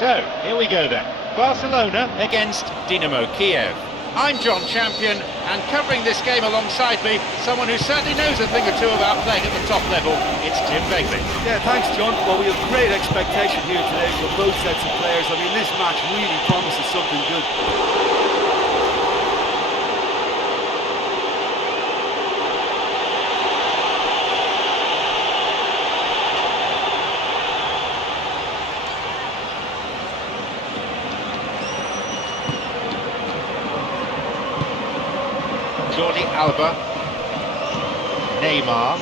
So, here we go then. Barcelona against Dinamo Kiev. I'm John Champion, and covering this game alongside me, someone who certainly knows a thing or two about playing at the top level, it's Tim Begley. Yeah, thanks John. Well, we have great expectation here today for both sets of players. I mean, this match really promises something good. Jordi Alba, Neymar,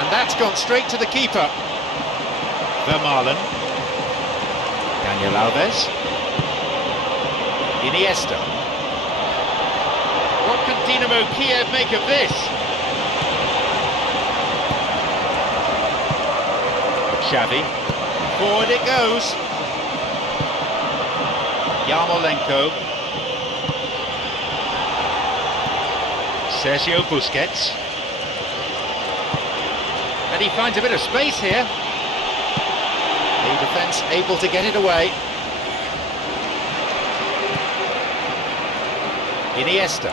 and that's gone straight to the keeper. Vermaelen, Daniel Alves, Iniesta. What can Dinamo Kiev make of this? Xavi. Forward it goes. Yarmolenko. Sergio Busquets. And he finds a bit of space here. The defence able to get it away. Iniesta.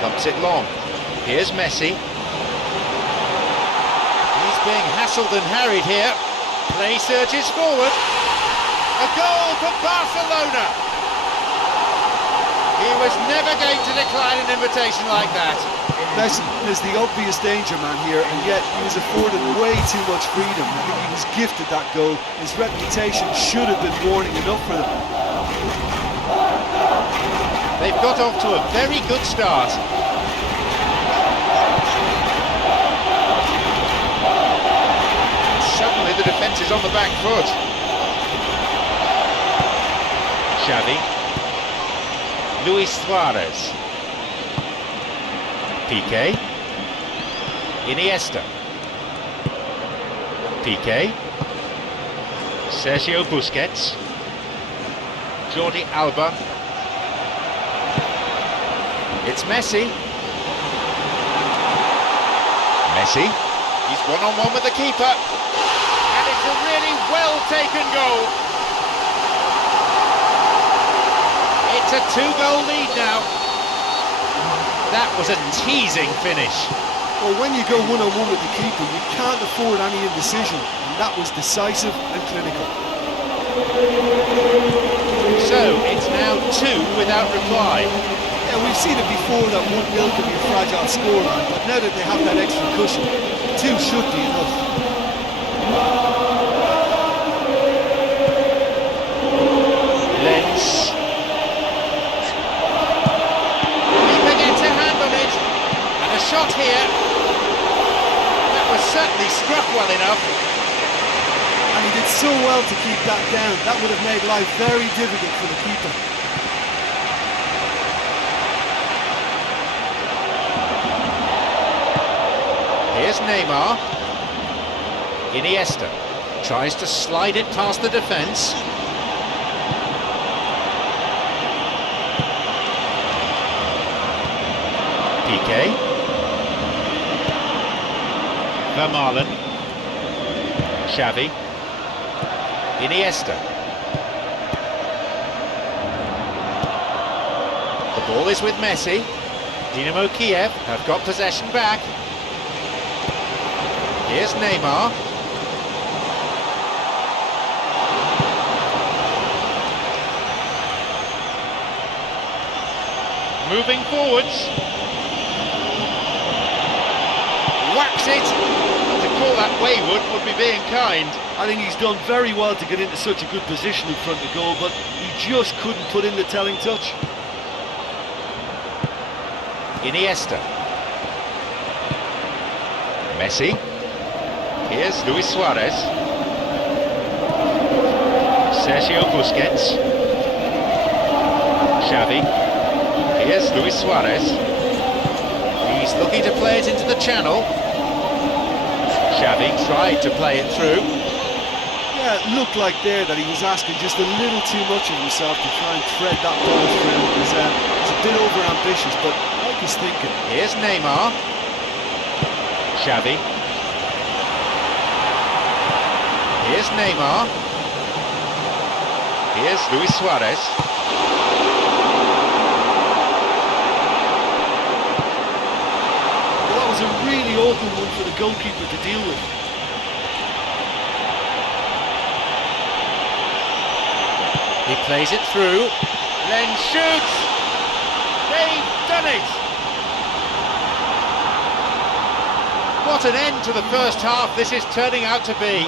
Thumps it long. Here's Messi. Being hassled and harried here. Play surges forward. A goal for Barcelona. He was never going to decline an invitation like that. Messi is the obvious danger man here, and yet he was afforded way too much freedom. I think he was gifted that goal. His reputation should have been warning enough for them. They've got off to a very good start. Suddenly the defence is on the back foot. Xavi. Luis Suarez. Piqué. Iniesta. Piqué. Sergio Busquets. Jordi Alba. It's Messi. Messi. He's one-on-one with the keeper. And it's a really well-taken goal. It's a two-goal lead now. That was a teasing finish. Well, when you go one-on-one with the keeper, you can't afford any indecision. And that was decisive and clinical. So, it's now 2 without reply. Yeah, we've seen it before that 1-0 can be a fragile scoreline, but now that they have that extra cushion, 2 should be enough. Lens. Keeper gets a hand on it, and a shot here. That was certainly struck well enough. And he did so well to keep that down. That would have made life very difficult for the keeper. Here's Neymar. Iniesta tries to slide it past the defence. Piqué. Vermaelen. Xavi. Iniesta. The ball is with Messi. Dinamo Kiev have got possession back. Here's Neymar. Moving forwards. Whacks it. To call that wayward would be being kind. I think he's done very well to get into such a good position in front of goal, but he just couldn't put in the telling touch. Iniesta. Messi. Here's Luis Suarez. Sergio Busquets. Xavi. Here's Luis Suarez. He's looking to play it into the channel. Xavi tried to play it through. Yeah, it looked like there that he was asking just a little too much of himself to try and thread that ball through. It was a bit over-ambitious, but I his thinking. Here's Neymar. Xavi. Here's Neymar. Here's Luis Suarez. Well, that was a really open one for the goalkeeper to deal with. He plays it through, then shoots! They've done it! What an end to the first half this is turning out to be.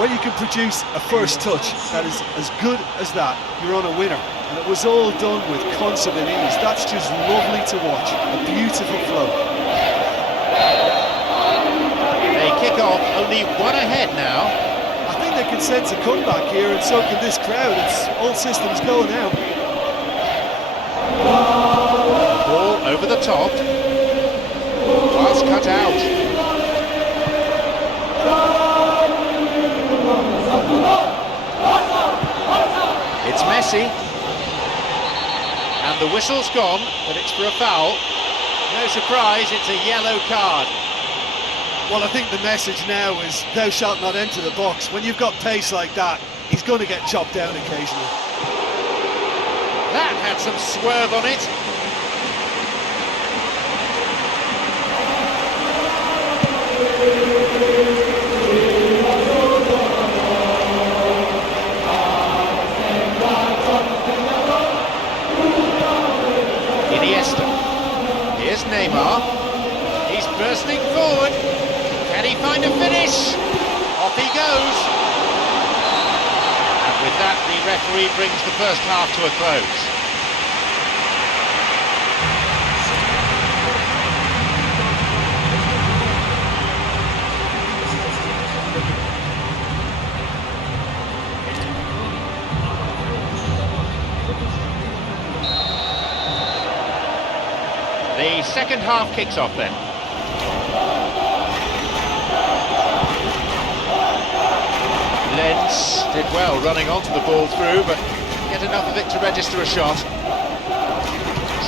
When you can produce a first touch that is as good as that, you're on a winner. And it was all done with consummate ease. That's just lovely to watch. A beautiful flow. They kick off only one ahead now. I think they can sense a comeback here, and so can this crowd. It's all systems go now. Ball over the top. Pass cut out. It's Messi. And the whistle's gone, but it's for a foul. No surprise, it's a yellow card. Well, I think the message now is thou shalt not enter the box. When you've got pace like that, he's going to get chopped down occasionally. That had some swerve on it. Iniesta. Here's Neymar. He's bursting forward. Can he find a finish? Off he goes. And with that, the referee brings the first half to a close. The second half kicks off then. Lens did well running onto the ball through, but didn't get enough of it to register a shot.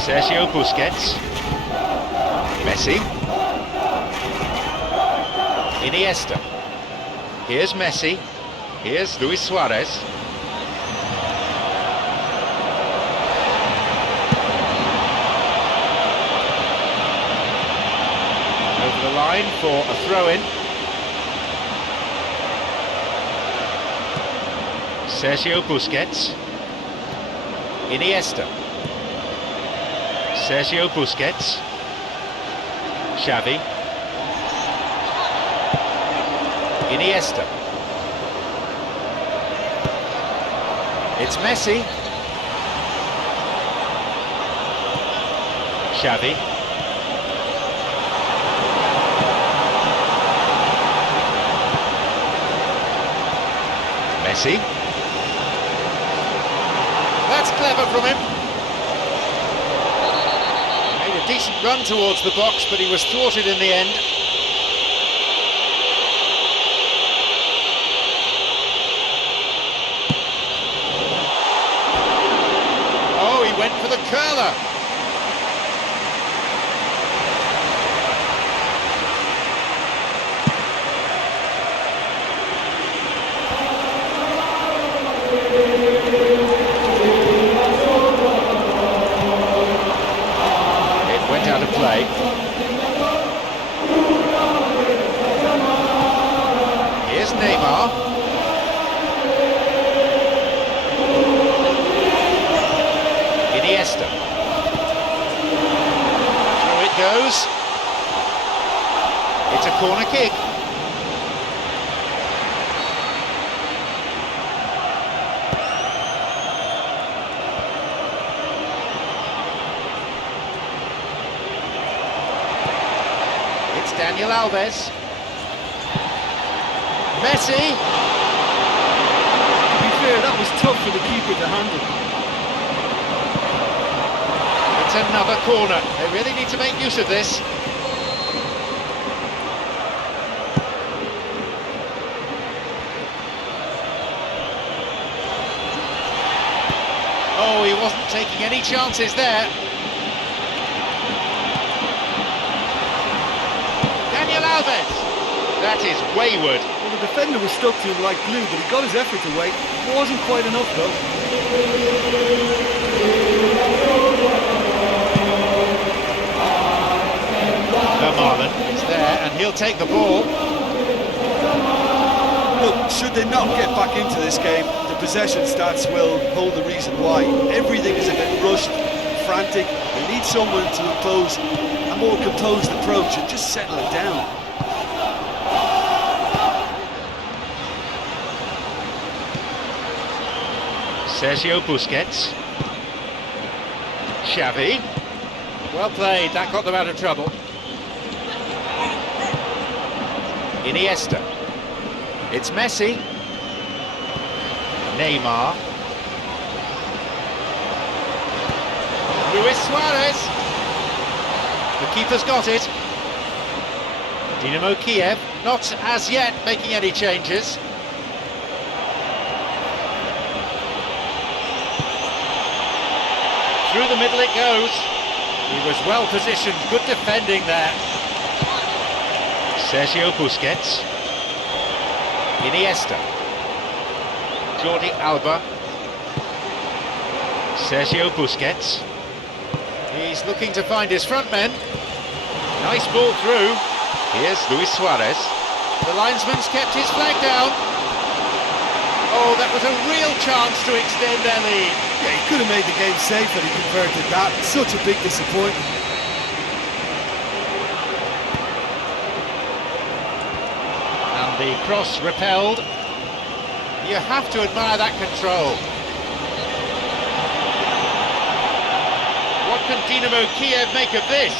Sergio Busquets. Messi. Iniesta. Here's Messi. Here's Luis Suarez. Over the line for a throw-in. Sergio Busquets. Iniesta. Sergio Busquets. Xavi. Iniesta. It's Messi. Xavi. Messi. That's clever from him. Made a decent run towards the box, but he was thwarted in the end. Oh, he went for the curler. Out of play. Here's Neymar. Iniesta. Through it goes. It's a corner kick. Daniel Alves. Messi. To be fair, that was tough for the keeper to handle. It's another corner. They really need to make use of this. Oh, he wasn't taking any chances there. Alves. That is wayward. Well, the defender was stuck to him like glue, but he got his effort away. Wasn't quite enough, though. Vermaelen is there, and he'll take the ball. Look, should they not get back into this game, the possession stats will hold the reason why. Everything is a bit rushed, frantic. They need someone to impose a more composed approach and just settle it down. Sergio Busquets. Xavi. Well played, that got them out of trouble. Iniesta. It's Messi. Neymar. Luis Suarez. The keeper's got it. Dinamo Kiev, not as yet making any changes. Through the middle it goes. He was well positioned, good defending there. Sergio Busquets. Iniesta. Jordi Alba. Sergio Busquets. He's looking to find his front men. Nice ball through. Here's Luis Suarez. The linesman's kept his flag down. Oh, that was a real chance to extend their lead. Yeah, he could have made the game safe and he converted that. Such a big disappointment. And the cross repelled. You have to admire that control. What can Dinamo Kiev make of this?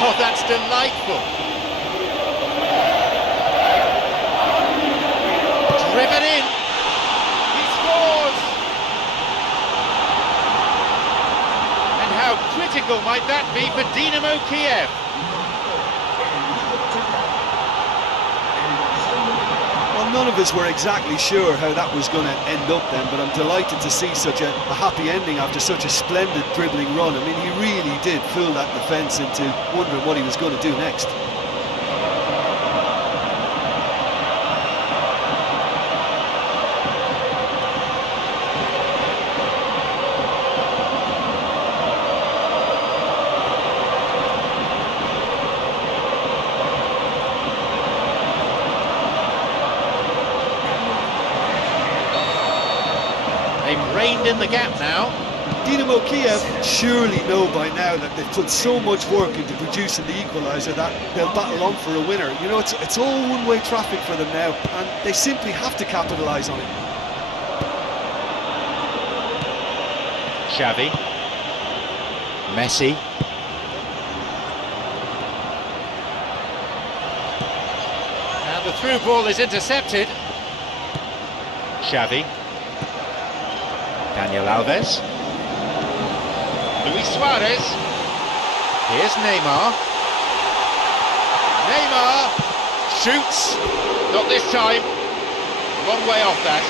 Oh, that's delightful. Driven in. He scores. And how critical might that be for Dinamo Kiev? Well, none of us were exactly sure how that was going to end up then, but I'm delighted to see such a happy ending after such a splendid dribbling run. I mean, he really did fool that defence into wondering what he was going to do next. They've reined in the gap now. Dinamo Kiev surely know by now that they've put so much work into producing the equaliser that they'll battle on for a winner. You know, it's all one-way traffic for them now, and they simply have to capitalise on it. Xavi. Messi. And the through ball is intercepted. Xavi. Daniel Alves. Luis Suarez. Here's Neymar. Neymar shoots. Not this time. Long way off that.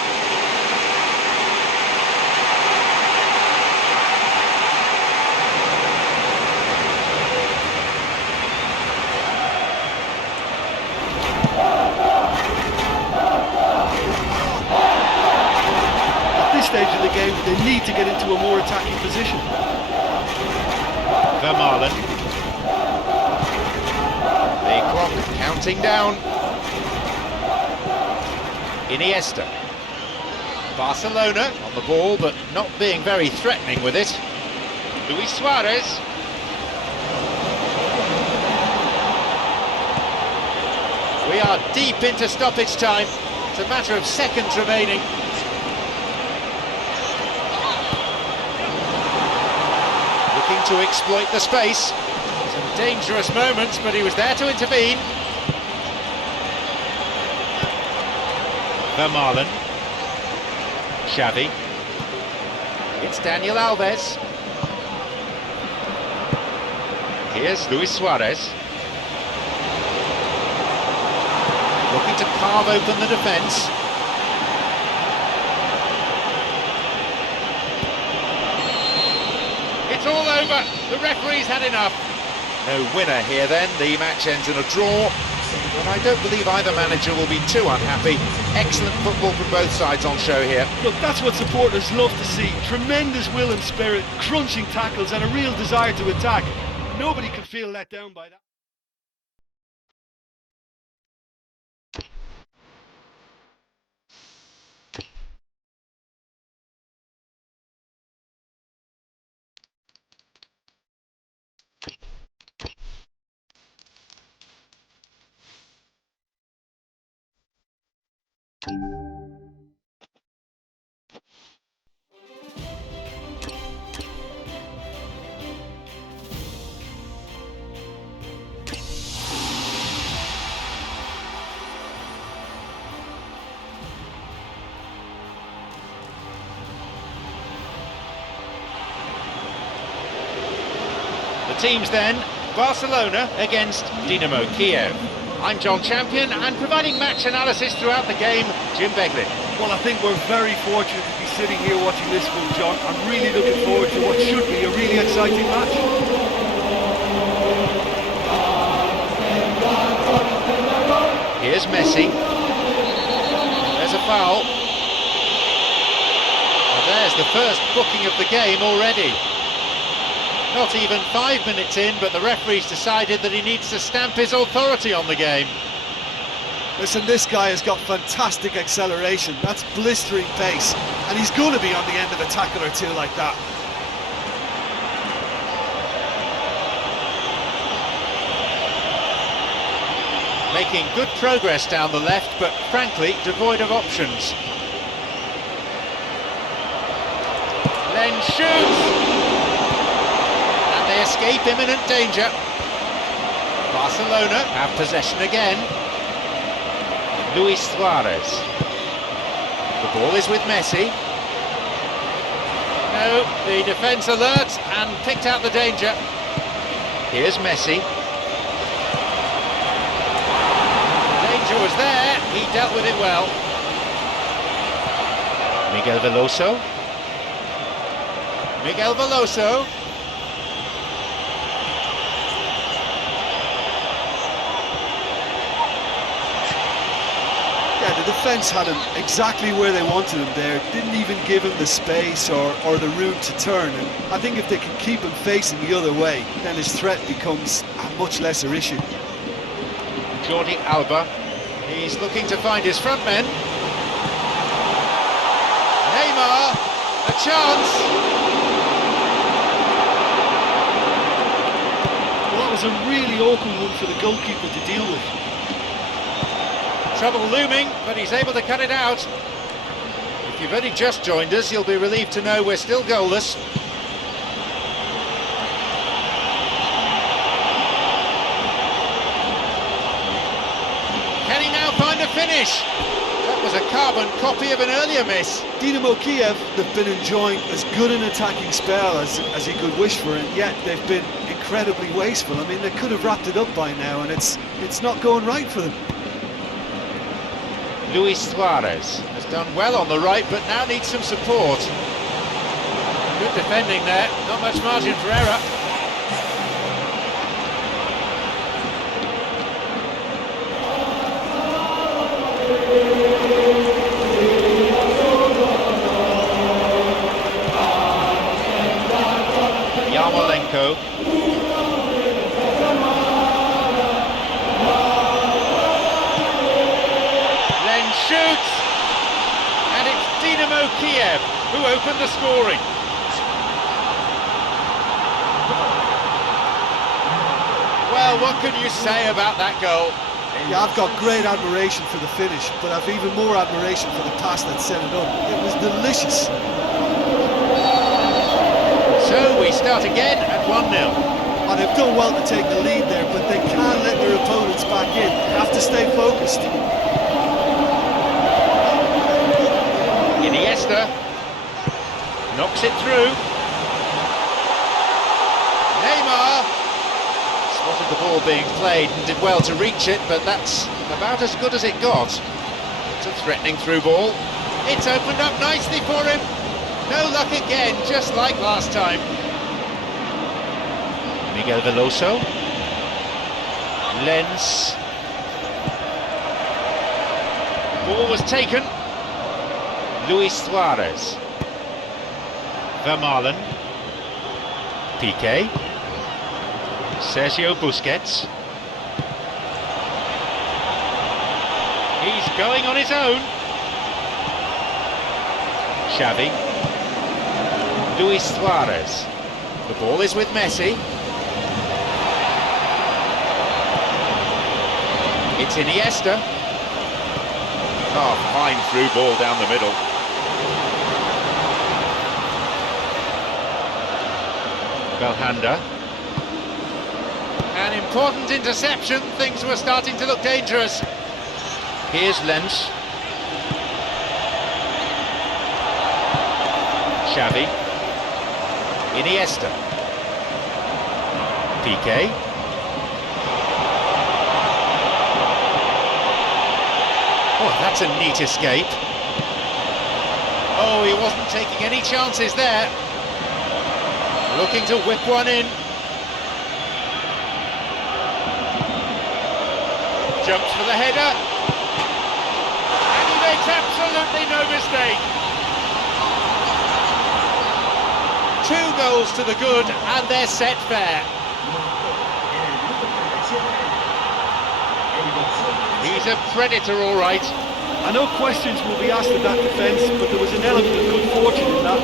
Stage of the game, they need to get into a more attacking position. Vermaelen. The clock counting down. Iniesta. Barcelona on the ball, but not being very threatening with it. Luis Suarez. We are deep into stoppage time. It's a matter of seconds remaining. To exploit the space. Some dangerous moments, but he was there to intervene. Vermaelen. Xavi. It's Daniel Alves. Here's Luis Suarez. Looking to carve open the defence. It's all over. The referee's had enough. No winner here then. The match ends in a draw. But I don't believe either manager will be too unhappy. Excellent football from both sides on show here. Look, that's what supporters love to see. Tremendous will and spirit, crunching tackles and a real desire to attack. Nobody can feel let down by that. The teams then, Barcelona against Dinamo Kiev. I'm John Champion, and providing match analysis throughout the game, Jim Beglin. Well, I think we're very fortunate to be sitting here watching this one, John. I'm really looking forward to what should be a really exciting match. Here's Messi. There's a foul. And there's the first booking of the game already. Not even 5 minutes in, but the referee's decided that he needs to stamp his authority on the game. Listen, this guy has got fantastic acceleration. That's blistering pace. And he's going to be on the end of a tackle or two like that. Making good progress down the left, but frankly devoid of options. Then shoots! And they escape imminent danger. Barcelona have possession again. Luis Suarez. The ball is with Messi. No, the defence alert and picked out the danger. Here's Messi. Danger was there, he dealt with it well. Miguel Veloso. Miguel Veloso. Yeah, the defence had him exactly where they wanted him there. Didn't even give him the space or the room to turn. And I think if they can keep him facing the other way, then his threat becomes a much lesser issue. Jordi Alba. He's looking to find his front men. Neymar, a chance. Well, that was a really awkward one for the goalkeeper to deal with. Trouble looming, but he's able to cut it out. If you've only just joined us, you'll be relieved to know we're still goalless. Can he now find a finish? That was a carbon copy of an earlier miss. Dinamo Kiev have been enjoying as good an attacking spell as he could wish for, and yet they've been incredibly wasteful. I mean, they could have wrapped it up by now, and it's not going right for them. Luis Suarez has done well on the right, but now needs some support. Good defending there, not much margin for error. Yarmolenko. Shoots, and it's Dinamo Kiev who opened the scoring. Well, what can you say about that goal? Yeah, I've got great admiration for the finish, but I've even more admiration for the pass that set it up. It was delicious. So we start again at 1-0. And they've done well to take the lead there, but they can't let their opponents back in. They have to stay focused. Iniesta knocks it through. Neymar spotted the ball being played and did well to reach it, but that's about as good as it got. It's a threatening through ball. It's opened up nicely for him. No luck again, just like last time. Miguel Veloso. Lens. Ball was taken. Luis Suarez. Vermaelen. Piqué. Sergio Busquets. He's going on his own. Xavi. Luis Suarez. The ball is with Messi. It's Iniesta. Oh, fine through ball down the middle. Belhanda. An important interception. Things were starting to look dangerous. Here's Lens. Xavi. Iniesta. Piqué. Oh, that's a neat escape. Oh, he wasn't taking any chances there. Looking to whip one in. Jumps for the header. And he makes absolutely no mistake. 2 goals to the good, and they're set fair. He's a predator, all right. I know questions will be asked of that defence, but there was an element of good fortune in that.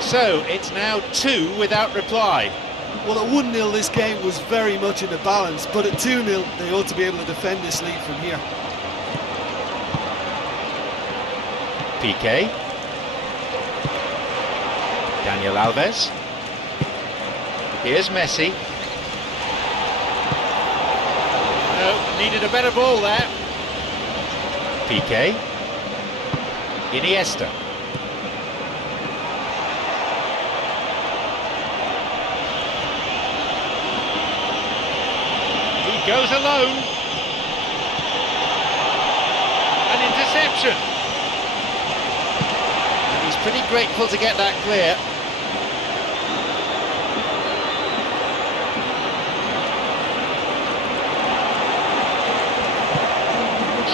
So, it's now 2 without reply. Well, at 1-0 this game was very much in the balance, but at 2-0 they ought to be able to defend this lead from here. Piqué. Daniel Alves. Here's Messi. No, needed a better ball there. Piqué. Iniesta. Goes alone. An interception. And he's pretty grateful to get that clear.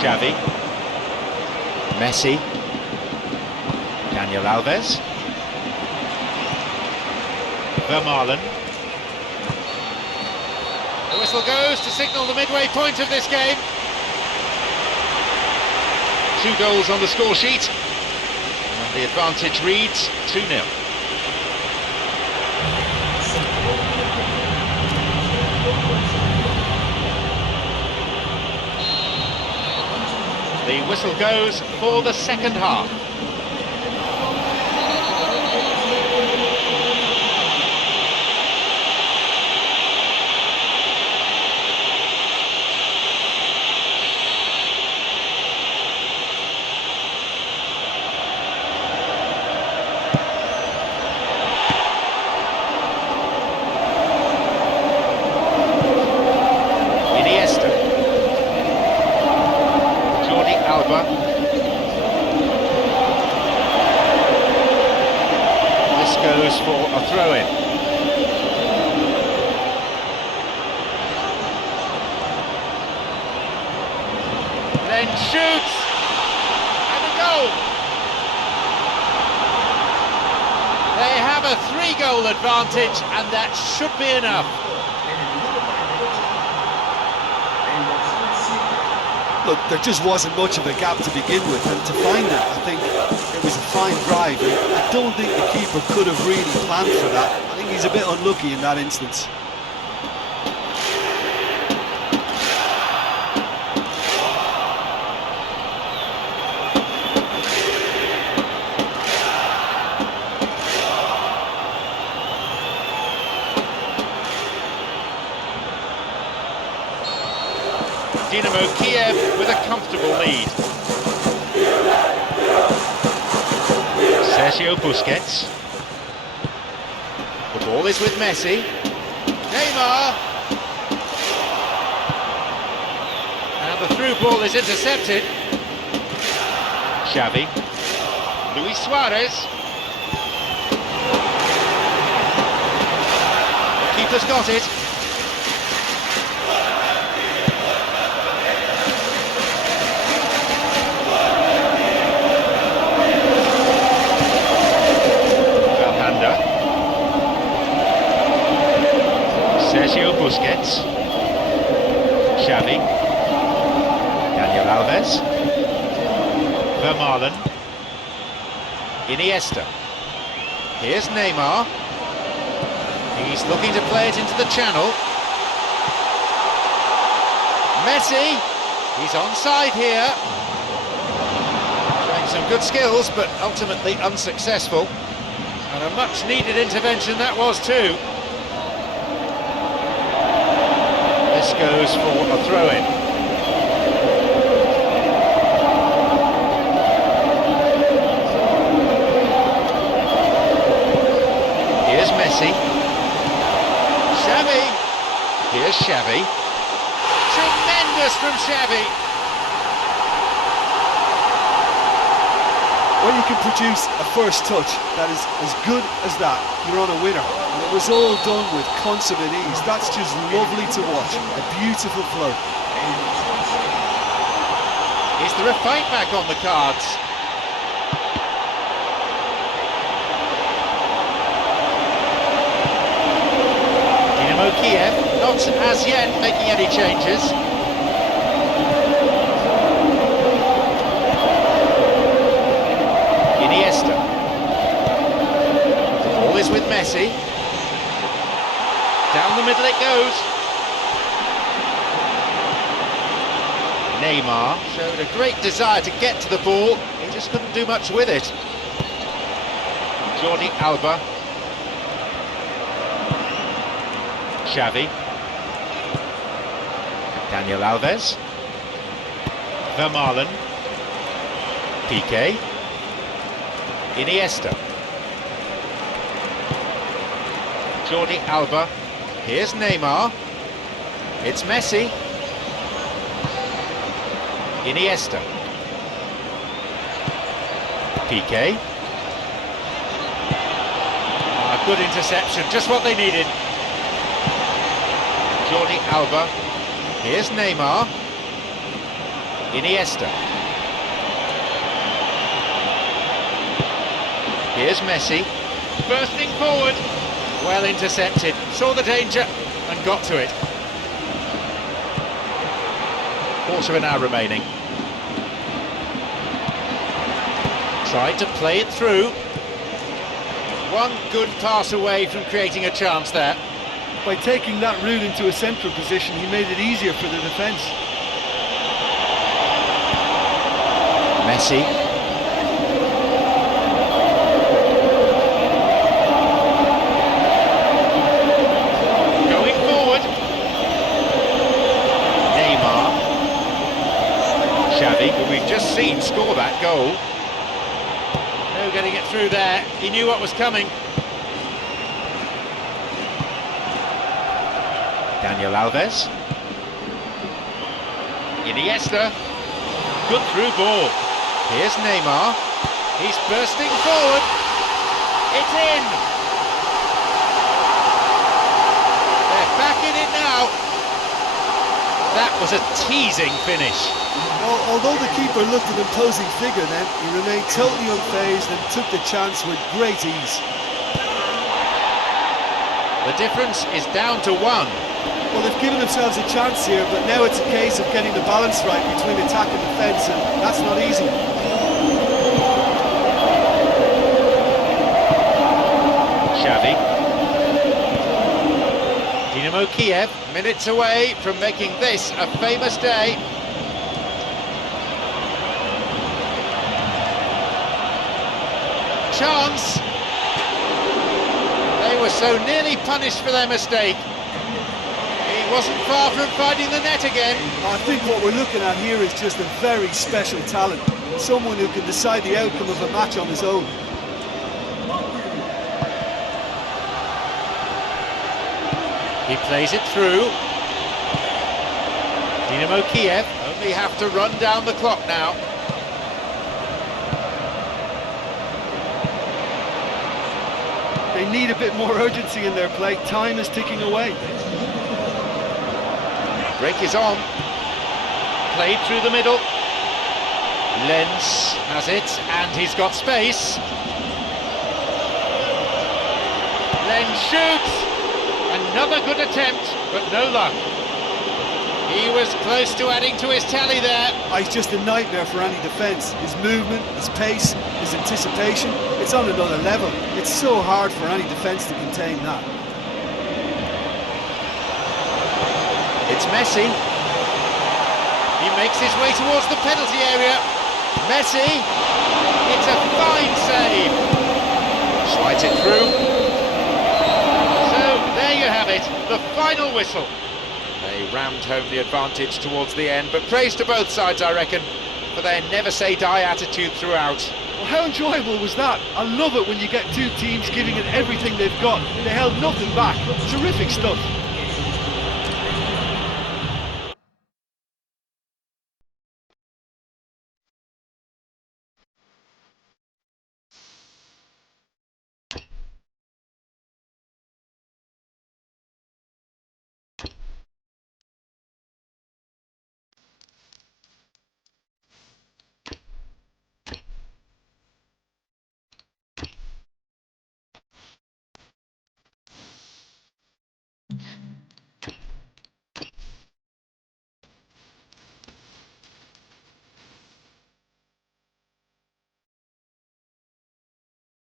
Xavi. Messi. Daniel Alves. Vermaelen. The whistle goes to signal the midway point of this game. 2 goals on the score sheet, and the advantage reads 2-0. The whistle goes for the second half. This goes for a throw-in. Then shoots! And a goal! They have a 3-goal advantage, and that should be enough. Look, there just wasn't much of a gap to begin with, and to find that, I think it was a fine drive. I don't think the keeper could have really planned for that. I think he's a bit unlucky in that instance. Dynamo Kiev with a comfortable lead. Sergio Busquets. The ball is with Messi. Neymar. And the through ball is intercepted. Xavi. Luis Suarez. The keeper's got it. Sergio Busquets, Xavi, Daniel Alves, Vermaelen, Iniesta. Here's Neymar. He's looking to play it into the channel. Messi, he's onside here. Showing some good skills, but ultimately unsuccessful. And a much needed intervention that was too. This goes for a throw-in. Here's Messi. Xavi. Here's Xavi. Tremendous from Xavi. When you can produce a first touch that is as good as that, you're on a winner. And it was all done with consummate ease. That's just lovely to watch. A beautiful flow. Is there a fight back on the cards? Dynamo Kiev not as yet making any changes. Iniesta. The ball is with Messi. Down the middle it goes. Neymar showed a great desire to get to the ball. He just couldn't do much with it. Jordi Alba. Xavi. Daniel Alves. Vermaelen. Piqué. Iniesta. Jordi Alba. Here's Neymar. It's Messi. Iniesta. Piqué. Good interception, just what they needed. Jordi Alba. Here's Neymar. Iniesta. Here's Messi, bursting forward, well intercepted, saw the danger and got to it. Quarter of an hour remaining. Tried to play it through. One good pass away from creating a chance there. By taking that route into a central position, he made it easier for the defence. Messi. Xavi, who we've just seen score that goal. No getting it through there, he knew what was coming. Daniel Alves. Iniesta. Good through ball. Here's Neymar. He's bursting forward. It's in. They're back in it now. That was a teasing finish. Well, although the keeper looked an imposing figure then, he remained totally unfazed and took the chance with great ease. The difference is down to one. Well, they've given themselves a chance here, but now it's a case of getting the balance right between attack and defence, and that's not easy. Xavi. Dynamo Kiev, minutes away from making this a famous day. Chance. They were so nearly punished for their mistake. Being wasn't far from finding the net again. I think what we're looking at here is just a very special talent. Someone who can decide the outcome of a match on his own. He plays it through. Dinamo Kiev only have to run down the clock now. They need a bit more urgency in their play. Time is ticking away. Break is on. Played through the middle. Lenz has it, and he's got space. Lenz shoots. Another good attempt, but no luck. He was close to adding to his tally there. He's just a nightmare for any defence. His movement, his pace, his anticipation, it's on another level. It's so hard for any defence to contain that. It's Messi. He makes his way towards the penalty area. Messi, it's a fine save. Slides it through. So there you have it, the final whistle. They rammed home the advantage towards the end, but praise to both sides, I reckon, for their never-say-die attitude throughout. Well, how enjoyable was that? I love it when you get two teams giving it everything they've got. They held nothing back. Terrific stuff.